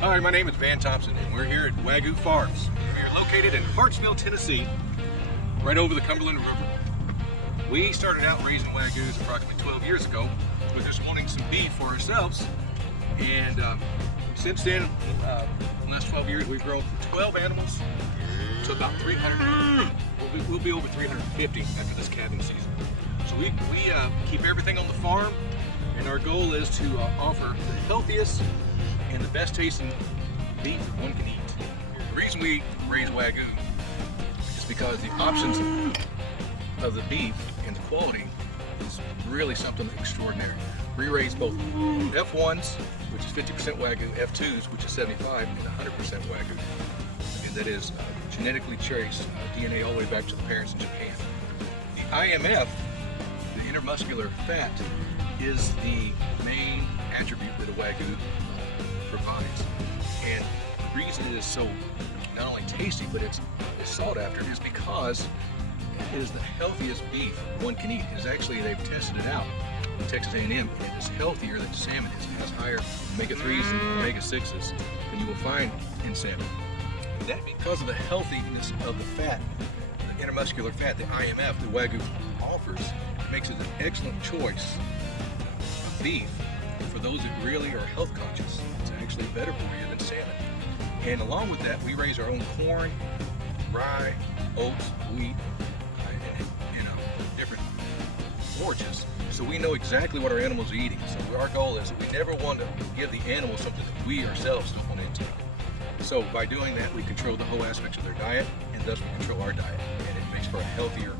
Hi, my name is Van Thompson, and we're here at Wagyu Farms. We are located in Hartsville, Tennessee, right over the Cumberland River. We started out raising Wagyus approximately 12 years ago, with just wanting some beef for ourselves. And since then, the last 12 years, we've grown from 12 animals to about 300. We'll be over 350 after this calving season. So we keep everything on the farm, and our goal is to offer the healthiest and the best tasting beef that one can eat. The reason we raise Wagyu is because the options of the beef and the quality is really something extraordinary. We raise both F1s, which is 50% Wagyu, F2s, which is 75, and 100% Wagyu. And that is genetically traced DNA all the way back to the parents in Japan. The IMF, the intermuscular fat, is the main attribute that a Wagyu provides. And the reason it is so not only tasty, but it's sought after is because it is the healthiest beef one can eat. It's actually, they've tested it out in Texas A&M, and it's healthier than salmon is. It has higher omega-3s and omega-6s than you will find in salmon. And that because of the healthiness of the fat, the intermuscular fat, the IMF, the Wagyu offers, makes it an excellent choice of beef for those that really are health conscious. It's actually better for you than salmon. And along with that, we raise our own corn, rye, oats, wheat, and different forages. So we know exactly what our animals are eating. So our goal is that we never want to give the animal something that we ourselves don't want to intake. So by doing that, we control the whole aspects of their diet, and thus we control our diet. And it makes for a healthier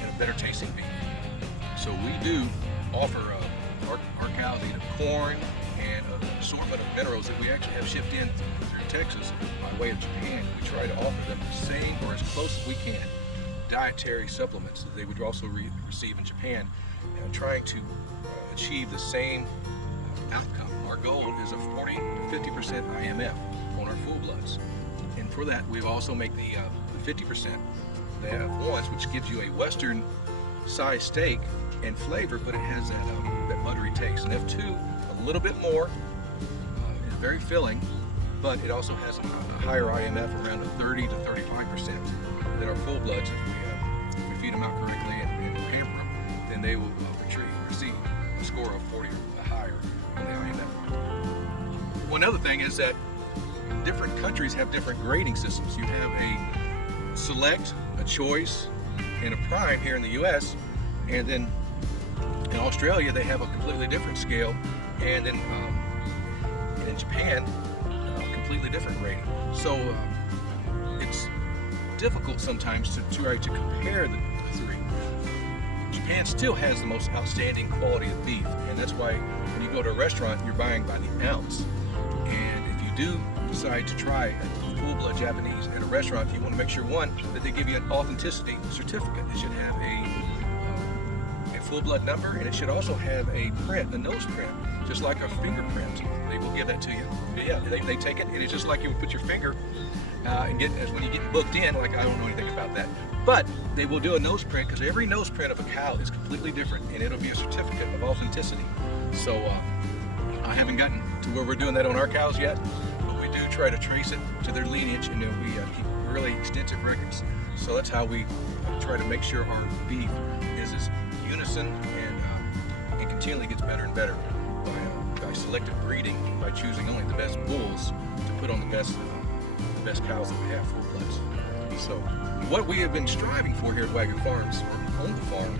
and a better tasting beef. So we do offer our cows eat corn and an assortment of minerals that we actually have shipped in through Texas by way of Japan. We try to offer them the same or as close as we can dietary supplements that they would also receive in Japan, and trying to achieve the same outcome. Our goal is a 40 to 50% IMF on our full bloods, and for that we also make the 50%, the F1s, which gives you a Western size steak and flavor, but it has that buttery taste. And F2, a little bit more, is very filling, but it also has a higher IMF, around a 30 to 35%, than our full bloods. If we feed them out correctly and pamper them, then they will receive a score of 40 or higher on the IMF. One other thing is that different countries have different grading systems. You have a select, a choice, and a prime here in the US, and then in Australia they have a completely different scale, and then in Japan a completely different rating. So it's difficult sometimes to try to compare the three. Japan still has the most outstanding quality of beef, and that's why when you go to a restaurant you're buying by the ounce. And if you do decide to try a full-blood Japanese at a restaurant, you want to make sure, one, that they give you an authenticity certificate. It should have a full-blood number, and it should also have a print, a nose print, just like a fingerprint. They will give that to you. Yeah, they take it, and it's just like you would put your finger and get, as when you get booked in, like I don't know anything about that. But they will do a nose print, because every nose print of a cow is completely different, and it'll be a certificate of authenticity. So I haven't gotten to where we're doing that on our cows yet, but we do try to trace it to their lineage, and we keep really extensive records. So that's how we try to make sure our beef is as unison and continually gets better and better by selective breeding, by choosing only the best bulls to put on the best cows that we have, full bloods. So what we have been striving for here at Wagyu Farms, on the farm,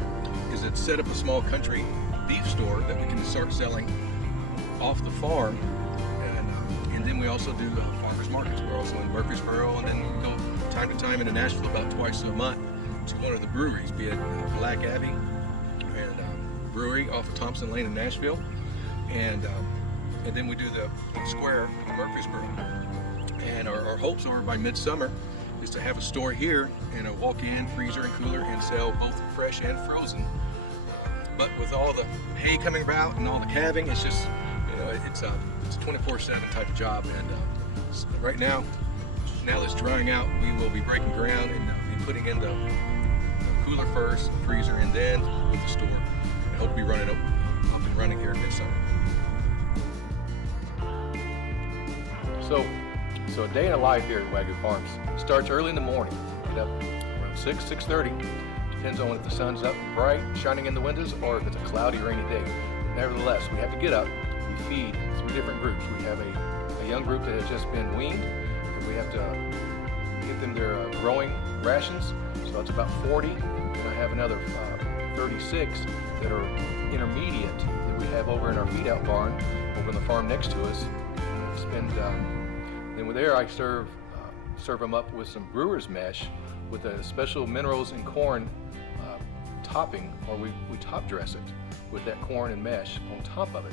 is to set up a small country beef store that we can start selling off the farm, and then we also do farmers markets. We're also in Murfreesboro, and then we go time to time into Nashville about twice a month to one of the breweries, be it Black Abbey and brewery off of Thompson Lane in Nashville, and then we do the square in Murfreesboro. And our hopes are by midsummer is to have a store here and a walk-in freezer and cooler and sell both fresh and frozen. But with all the hay coming about and all the calving, it's just, it's a 24/7 type of job. And right now that it's drying out, we will be breaking ground and be putting in the cooler first, the freezer, and then with the store. I hope to be running up and running here in midsummer. So a day in a life here at Wagyu Farms starts early in the morning, get up around 6:30. Depends on if the sun's up bright, shining in the windows, or if it's a cloudy, rainy day. Nevertheless, we have to get up. We feed 3 different groups. We have a young group that has just been weaned, and we have to give them their growing rations. So that's about 40. And I have another 36 that are intermediate that we have over in our feed out barn over on the farm next to us. Then there I serve them up with some brewer's mesh with a special minerals and corn topping, or we top dress it with that corn and mesh on top of it.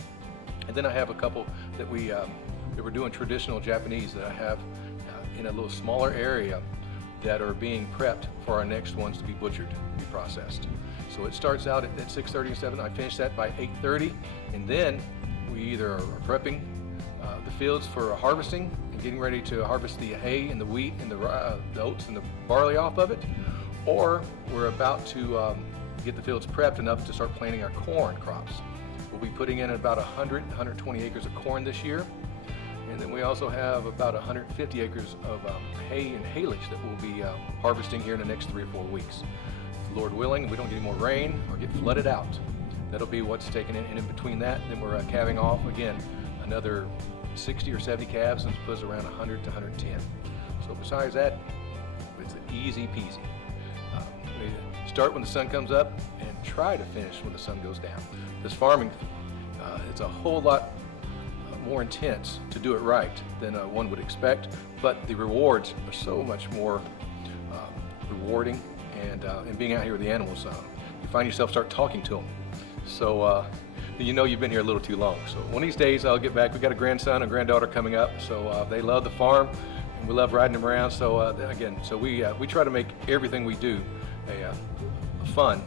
And then I have a couple that we're doing traditional Japanese that I have in a little smaller area that are being prepped for our next ones to be butchered, to be processed. So it starts out at 6:30 and 7. I finish that by 8:30, and then we either are prepping the fields for harvesting and getting ready to harvest the hay and the wheat and the oats and the barley off of it, or we're about to get the fields prepped enough to start planting our corn crops. We'll be putting in about 120 acres of corn this year, and then we also have about 150 acres of hay and haylage that we'll be harvesting here in the next 3 or 4 weeks. Lord willing, if we don't get any more rain or get flooded out, that'll be what's taken in. And in between that, then we're calving off again another 60 or 70 calves, and puts around 100 to 110. So besides that, it's easy peasy. We start when the sun comes up and try to finish when the sun goes down. This farming, it's a whole lot more intense to do it right than one would expect, but the rewards are so much more rewarding, and being out here with the animals, you find yourself start talking to them. So you know you've been here a little too long. So one of these days I'll get back. We got a grandson and granddaughter coming up, so they love the farm and we love riding them around. So again, we try to make everything we do a fun,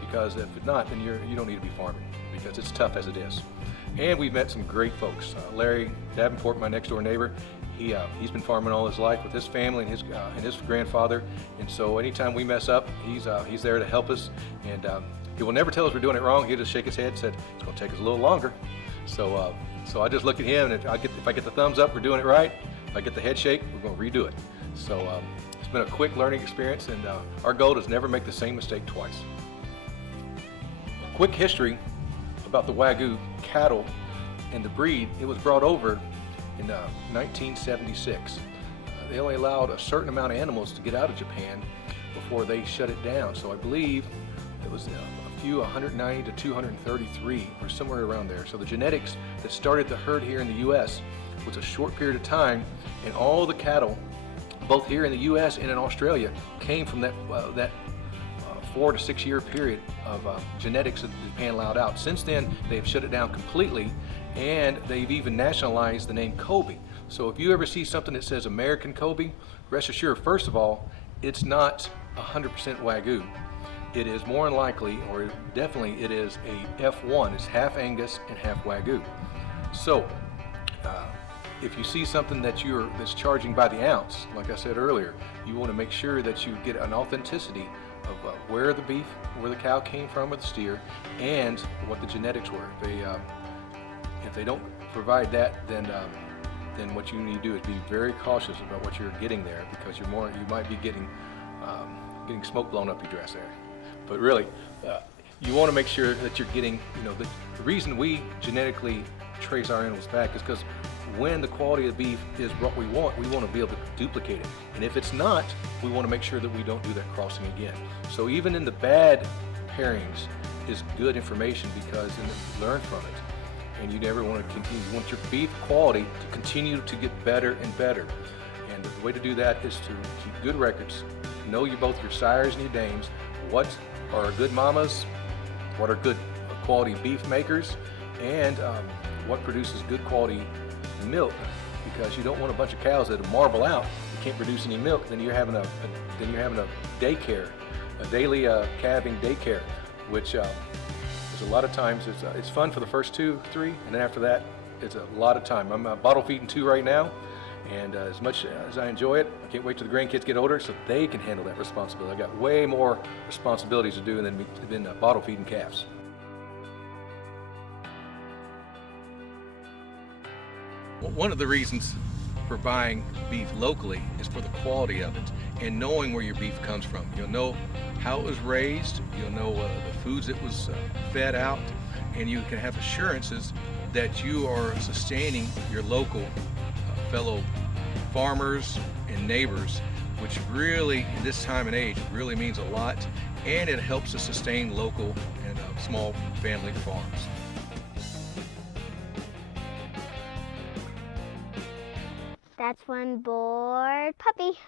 because if not, then you don't need to be farming, because it's tough as it is. And we've met some great folks. Larry Davenport, my next door neighbor, he's been farming all his life with his family and his grandfather. And so anytime we mess up, he's there to help us. And he will never tell us we're doing it wrong. He'll just shake his head and said, it's going to take us a little longer. So I just look at him, and if I get the thumbs up, we're doing it right. If I get the head shake, we're going to redo it. So it's been a quick learning experience, and our goal is never make the same mistake twice. A quick history about the Wagyu cattle and the breed. It was brought over in 1976. They only allowed a certain amount of animals to get out of Japan before they shut it down. So I believe it was a few 190 to 233 or somewhere around there. So the genetics that started the herd here in the U.S. was a short period of time, and all the cattle, both here in the U.S. and in Australia, came from that 4 to 6 year period of genetics that Japan allowed out. Since then, they've shut it down completely, and they've even nationalized the name Kobe. So if you ever see something that says American Kobe, rest assured, first of all, it's not 100% Wagyu. It is more than likely, or definitely, it is a F1. It's half Angus and half Wagyu. So if you see something that's charging by the ounce, like I said earlier, you want to make sure that you get an authenticity of where the cow came from, or the steer, and what the genetics were. If they don't provide that, then what you need to do is be very cautious about what you're getting there, because you might be getting smoke blown up your dress there. But really, you want to make sure that you're getting, the reason we genetically trace our animals back is because when the quality of the beef is what we want to be able to duplicate it. And if it's not, we want to make sure that we don't do that crossing again. So even in the bad pairings is good information, because then you learn from it. And you never want to continue. You want your beef quality to continue to get better and better. And the way to do that is to keep good records, know both your sires and your dames, what are good mamas, what are good quality beef makers, and what produces good quality milk, because you don't want a bunch of cows that marble out, you can't produce any milk, then you're having a daycare, a daily calving daycare, which is a lot of times it's fun for the first 2, 3, and then after that it's a lot of time. I'm bottle feeding 2 right now, and as much as I enjoy it, I can't wait till the grandkids get older so they can handle that responsibility. I got way more responsibilities to do than bottle feeding calves. One of the reasons for buying beef locally is for the quality of it and knowing where your beef comes from. You'll know how it was raised, you'll know the foods it was fed out, and you can have assurances that you are sustaining your local fellow farmers and neighbors, which really, in this time and age, really means a lot, and it helps to sustain local and small family farms. That's one bored puppy.